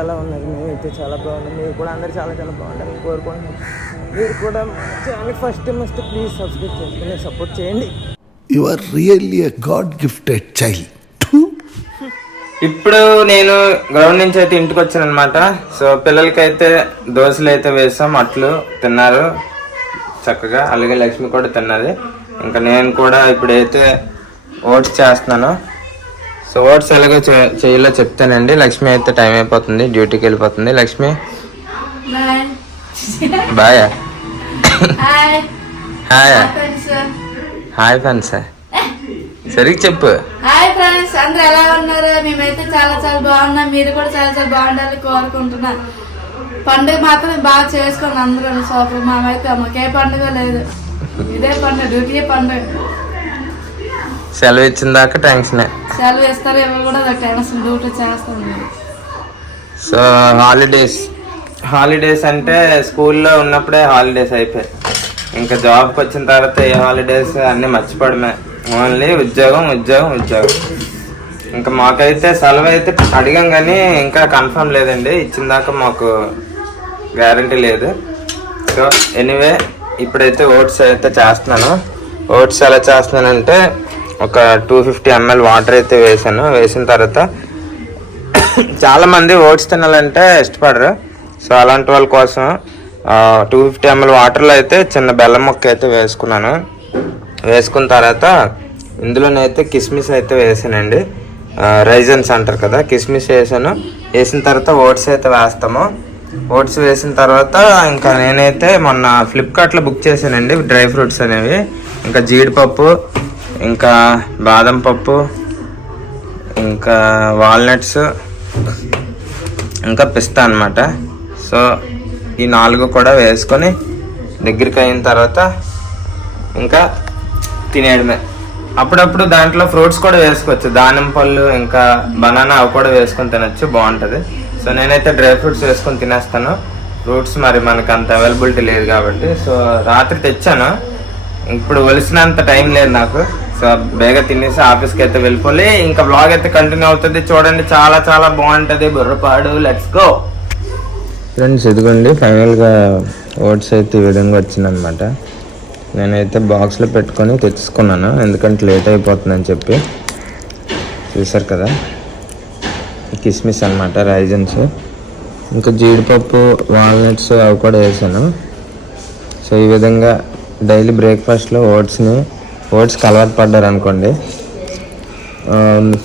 నేనైతే చాలా బాగున్నాను మీరు కూడా అందరు చాలా చాలా బాగుండాలని కోరుకుంటున్నాను మీరు కూడా ఛానల్ ఫస్ట్ టైం వస్తే ప్లీజ్ సబ్స్క్రైబ్ చేసుకుని సపోర్ట్ చేయండి. You are really a God gifted child. ఇప్పుడు నేను గ్రౌండ్ నుంచి అయితే ఇంటికి వచ్చాను అనమాట సో పిల్లలకైతే దోశలు అయితే వేసాం అట్లు తిన్నారు. చక్కగా అలాగే లక్ష్మి కూడా తిన్నది. ఇంకా నేను కూడా ఇప్పుడైతే ఓట్స్ చేస్తున్నాను. సో ఓట్స్ ఎలాగో చేయాలో చెప్తానండి. లక్ష్మి అయితే టైం అయిపోతుంది డ్యూటీకి వెళ్ళిపోతుంది. Lakshmi? Bye hi hi friends సరిగ్గా చెప్పు. హాయ్ ఫ్రెండ్స్ అందరూ ఎలా ఉన్నారు? మేమైతే చాలా చాలా బాగున్నాం. మీరు కూడా చాలా చాలా బాగుండాలని కోరుకుంటున్నా. పండుగ మాత్రం బాగా చేసుకోండి అందరూ. సూపర్ మామైతే మాకే పండుగ లేదు. ఇదే పండుగ డ్యూటీ పండుగ. సెలవు ఇచ్చిన దాకా టెన్షనే సెలవు ఇస్తారు ఎవరు కూడా tension duty. So holidays holidays అంటే స్కూల్లో ఉన్నప్పుడే హాలిడేస్ అయిపోయాయి. ఇంకా జాబ్కి వచ్చిన తర్వాత ఏ హాలిడేస్ అన్నీ మర్చిపోవడమే. ఓన్లీ ఉద్యోగం ఉద్యోగం ఉద్యోగం. ఇంకా మాకైతే సెలవు అయితే అడిగాం కానీ ఇంకా కన్ఫర్మ్ లేదండి. ఇచ్చిన దాకా మాకు గ్యారంటీ లేదు. సో ఎనీవే ఇప్పుడైతే ఓట్స్ అయితే చేస్తున్నాను. ఓట్స్ ఎలా చేస్తున్నానంటే ఒక టూ ఫిఫ్టీ ఎంఎల్ వాటర్ అయితే వేసాను. వేసిన తర్వాత చాలా మంది ఓట్స్ తినాలంటే ఇష్టపడరు. సో అలాంటి వాళ్ళ కోసం టూ ఫిఫ్టీ ఎంఎల్ వాటర్లో అయితే చిన్న బెల్లం ముక్క అయితే వేసుకున్నాను. వేసుకున్న తర్వాత ఇందులోనైతే కిస్మిస్ అయితే వేసానండి. రైజన్స్ అంటారు కదా కిస్మిస్ వేసాను. వేసిన తర్వాత ఓట్స్ అయితే వేస్తాము. ఓట్స్ వేసిన తర్వాత ఇంకా నేనైతే మొన్న ఫ్లిప్కార్ట్లో బుక్ చేశానండి డ్రై ఫ్రూట్స్ అనేవి. ఇంకా జీడిపప్పు ఇంకా బాదం పప్పు ఇంకా వాల్నట్స్ ఇంకా పిస్తా అన్నమాట. సో ఈ నాలుగు కూడా వేసుకొని దగ్గరికి అయిన తర్వాత ఇంకా తినేయడమే. అప్పుడప్పుడు దాంట్లో ఫ్రూట్స్ కూడా వేసుకోవచ్చు. దానిమ్మ పళ్ళు ఇంకా బనానా అవి కూడా వేసుకొని తినచ్చు బాగుంటుంది. సో నేనైతే డ్రై ఫ్రూట్స్ వేసుకొని తినేస్తాను. ఫ్రూట్స్ మరి మనకు అంత అవైలబిలిటీ లేదు కాబట్టి. సో రాత్రి తెచ్చాను. ఇప్పుడు ఒలిసినంత టైం లేదు నాకు. సో బేగా తినేసి ఆఫీస్కి అయితే వెళ్ళిపోయి ఇంకా బ్లాగ్ అయితే కంటిన్యూ అవుతుంది. చూడండి చాలా చాలా బాగుంటుంది. బుర్రపాడు. లెట్స్ గో ఫ్రెండ్స్ ఇదిగోండి ఫైనల్గా ఓట్స్ అయితే ఈ విధంగా వచ్చిందనమాట నేనైతే బాక్స్లో పెట్టుకొని తెచ్చుకున్నాను. ఎందుకంటే లేట్ అయిపోతుందని చెప్పి. చూసారు కదా? కిస్మిస్ అనమాట రైజన్స్ ఇంకా జీడిపప్పు వాల్నట్స్ అవి కూడా వేసాను. సో ఈ విధంగా డైలీ బ్రేక్ఫాస్ట్లో ఓట్స్ని ఓట్స్కి అలవాటు పడ్డారు అనుకోండి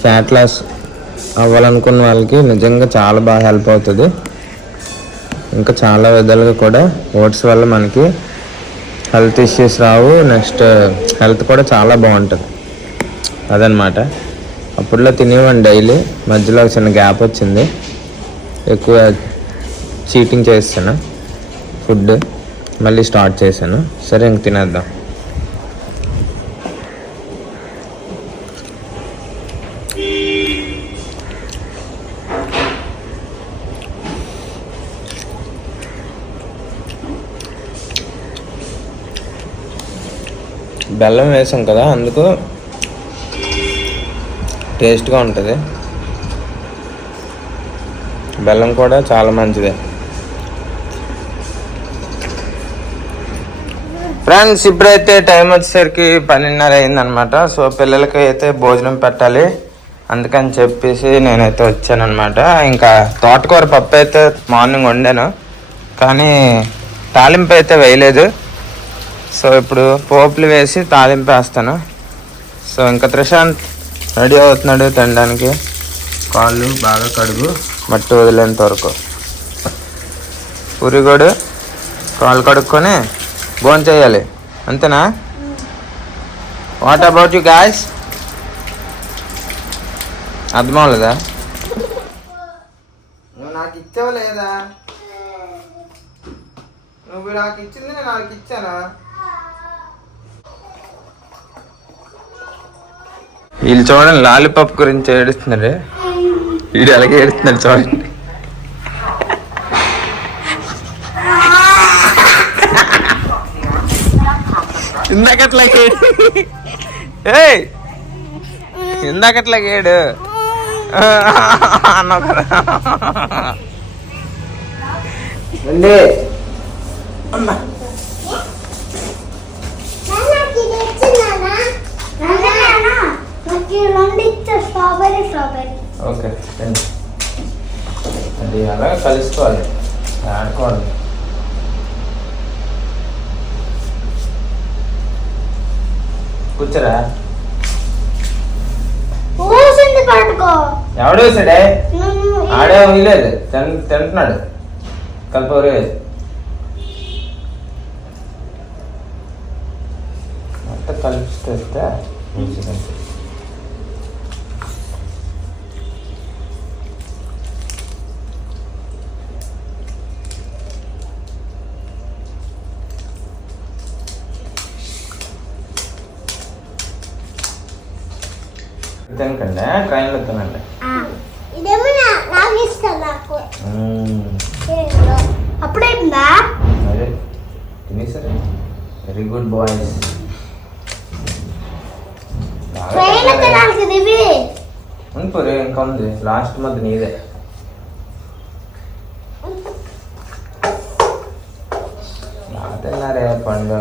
ఫ్యాట్ లాస్ అవ్వాలనుకున్న వాళ్ళకి నిజంగా చాలా బాగా హెల్ప్ అవుతుంది. ఇంకా చాలా విధాలుగా కూడా ఓట్స్ వల్ల మనకి హెల్త్ ఇష్యూస్ రావు నెక్స్ట్ హెల్త్ కూడా చాలా బాగుంటుంది. అదనమాట. అప్పుడులో తినేవాడిని డైలీ మధ్యలో ఒక చిన్న గ్యాప్ వచ్చింది. ఎక్కువ చీటింగ్ చేస్తాను ఫుడ్ మళ్ళీ స్టార్ట్ చేశాను. సరే ఇంక తినేద్దాం. బెల్లం వేసాం కదా అందుకు టేస్ట్గా ఉంటుంది. బెల్లం కూడా చాలా మంచిదే. ఫ్రెండ్స్ ఇప్పుడైతే టైం వచ్చేసరికి పన్నెండున్నర అయిందనమాట సో పిల్లలకి అయితే భోజనం పెట్టాలి. అందుకని చెప్పేసి నేనైతే వచ్చానమాట ఇంకా తోటకూర పప్పు అయితే మార్నింగ్ వండాను. కానీ తాలింపు అయితే వేయలేదు. సో ఇప్పుడు పోపులు వేసి తాలింపు వేస్తాను సో ఇంకా త్రిశాంత్ రెడీ అవుతున్నాడు తినడానికి. కాళ్ళు బాగా కడుగు మట్టి వదిలేంత వరకు. పురిగోడు కాళ్ళు కడుక్కొని భోజనం చేయాలి. అంతేనా? వాట్ అబౌట్ యూ గాయస్ అర్థమవలేదా నువ్వు నాకు ఇచ్చావు లేదా? నువ్వు నాకు ఇచ్చింది నేను నాకు ఇచ్చానా? వీళ్ళు చూడండి లాలీపాప్ గురించి ఏడుస్తున్నారు. వీడు అలాగే ఏడుస్తున్నాడు చూడండి. ఇందాకట్లా ఏడు. ఏయ్! ఇందాకట్లా ఏడు. అన్నావు కదా రండి. ఓకే రండి అది అలా కలుసుకోవాలి. ఆడుకోవాలి. కూర్చోరా? ఎవడు వేసాడే ఆడే వీలేదు. తింటున్నాడు. కలిపవరే మొత్తం కలిపిస్తే మంచిగా తినకండి ట్రైన్లో తినండి ఆ, ఇదేమో నా- నాకు ఇష్టం నాకు మ్మ్. ఏంటో. అప్పుడైందా అదే తినేసారు వెరీ గుడ్ బాయ్స్ ట్రైన్ తినాలి కదా ఇవి ఉండిపోరు ఇంకా ఉంది లాస్ట్ మధ్య నీదే బాగా తిన్నారే పండుగ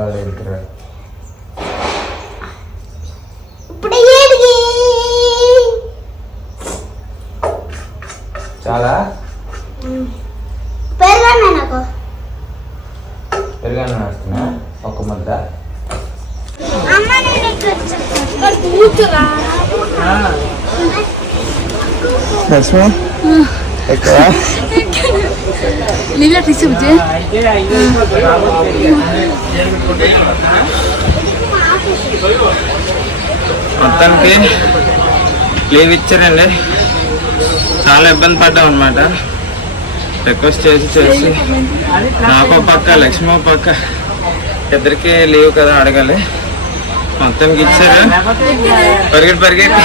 కూర్చురా? లక్ష్మి? ఎక్కడ? నీళ్ళ తీసుకు మొత్తానికి లీవ్ ఇచ్చారండి. చాలా ఇబ్బంది పడ్డాం అనమాట రిక్వెస్ట్ చేసి చేసి. నాకు పక్క లక్ష్మి పక్క. ఇద్దరికి లీవ్ కదా అడగాలి. మొత్తం ఇచ్చారు? పరిగెట్టి పరిగెట్టి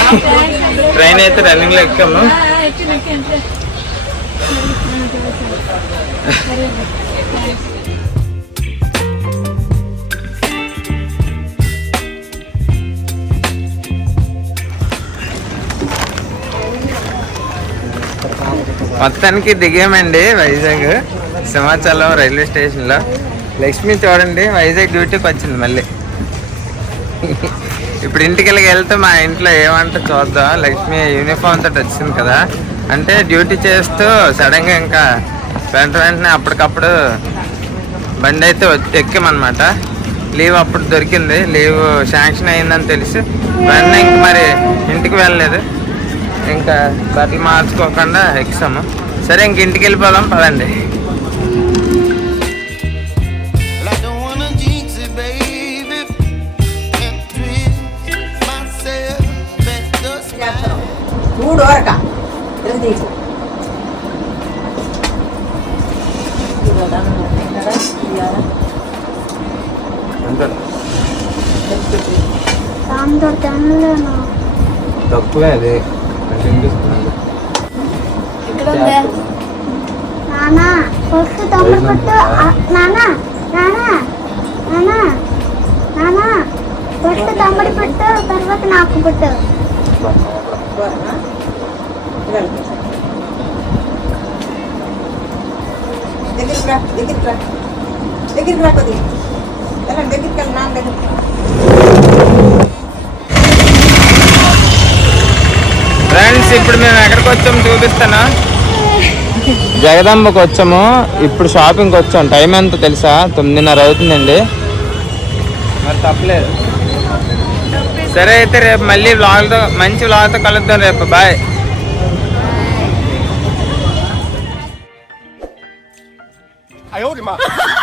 ట్రైన్ అయితే రన్నింగ్లో ఎక్కాము మొత్తానికి దిగామండి వైజాగ్ సింహాచలం రైల్వే స్టేషన్లో. లక్ష్మి చూడండి వైజాగ్ డ్యూటీకి వచ్చింది మళ్ళీ. ఇప్పుడు ఇంటికి వెళ్ళి వెళ్తే మా ఇంట్లో ఏమంటే చూద్దాం లక్ష్మి యూనిఫామ్ తోటి వచ్చింది కదా. అంటే డ్యూటీ చేస్తూ సడన్గా ఇంకా వెంట వెంటనే అప్పటికప్పుడు బండి అయితే ఎక్కామన్నమాట. లీవ్ అప్పుడు దొరికింది లీవ్ శాంక్షన్ అయిందని తెలిసి వెంటనే ఇంక మరి ఇంటికి వెళ్ళలేదు. ఇంకా బట్టలు మార్చుకోకుండా ఎక్సాము సరే ఇంక ఇంటికి వెళ్ళిపోదాం పదండి. మూడు వరక తినలేను తక్కువే అది. నాన్న ఫస్ట్ తమ్ముడు నాన్న నాన్న నాన్న నాన్న ఫస్ట్ తమ్ముడు పట్టు తర్వాత నాకు పట్టు దగ్గరికి రా దగ్గరికి రా దగ్గరికి రా దగ్గరికి వెళ్ళి నాన్న దగ్గరికి ఫ్రెండ్స్ ఇప్పుడు మేము ఎక్కడికి వచ్చాము చూపిస్తాను? జగదాంబకి వచ్చాము. ఇప్పుడు షాపింగ్కి వచ్చాం. టైం ఎంత తెలుసా? తొమ్మిదిన్నర అవుతుందండి. మరి తప్పలేదు. సరే అయితే రేపు మళ్ళీ వ్లాగ్తో మంచి వ్లాగ్తో కలుద్దాం రేపు. బాయ్ @웃